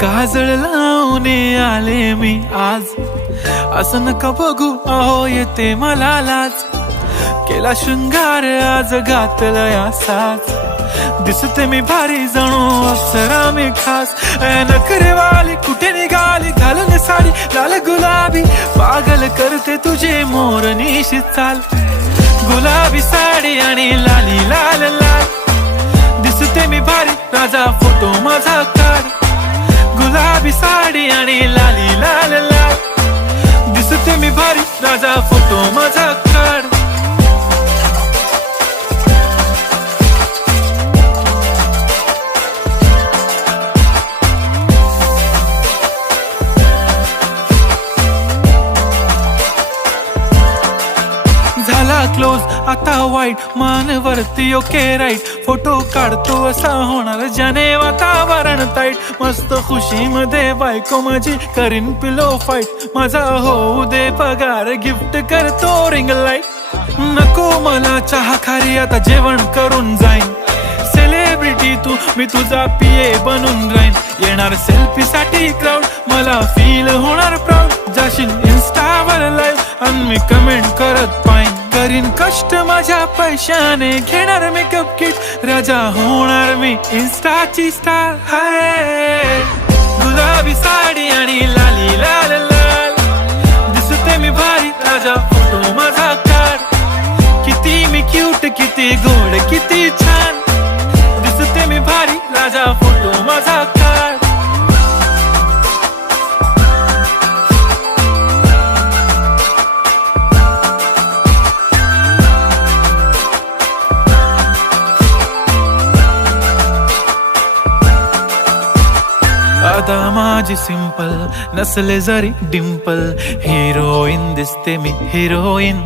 काजळ लावून आले मी आज, असं नका बघू अहो येते मला लाज. केला शृंगार आज घातला या साज, दिसते मी भारी जणू अप्सरा मी खास. नखरेवाली कुठे निघाली घालून साडी लाल गुलाबी, पागल करते तुझे मोरनीशी चाल. गुलाबी साडी आणि लाली लाल लाल, दिसते मी भारी राजा फोटो माझा काढ. गुलाबी साडी आणि लाली लाल लाल, दिसते मी भारी राजा फोटो माझा काढ. झाला क्लोज आता वाईट, मान वरती ओके राईट. फोटो काढतो असा होणार ज्याने वातावरण ताईट. मस्त खुशी मध्ये बायको माझी करीन पिलो फाईट. माझा होऊ दे पगार गिफ्ट करतो रिंग लाईट. नको मला चहा खारी आता जेवण करून जाईन. सेलिब्रिटी तू मी तुझा पिये बनून राहीन. येणार सेल्फी साठी क्राऊड मला फील होणार प्राऊड. जाशील इन्स्टावर लाईव्ह आणि मी कमेंट करत पाहिन. करीन कष्ट माझ्या पैशाने घेणार मेकअप किट. राजा होणार मी इन्स्टाची स्टार. हाय गुलाबी साडी आणि लाली लाल लाल, दिसते मी भारी राजा फोटो माझा काढ. किती मी क्यूट किती गोड किती छान, दिसते मी भारी राजा फोटो माझा काढ. अदा माझी सिंपल नसले जरी डिंपल, हिरोईन दिसते मी हिरोईन.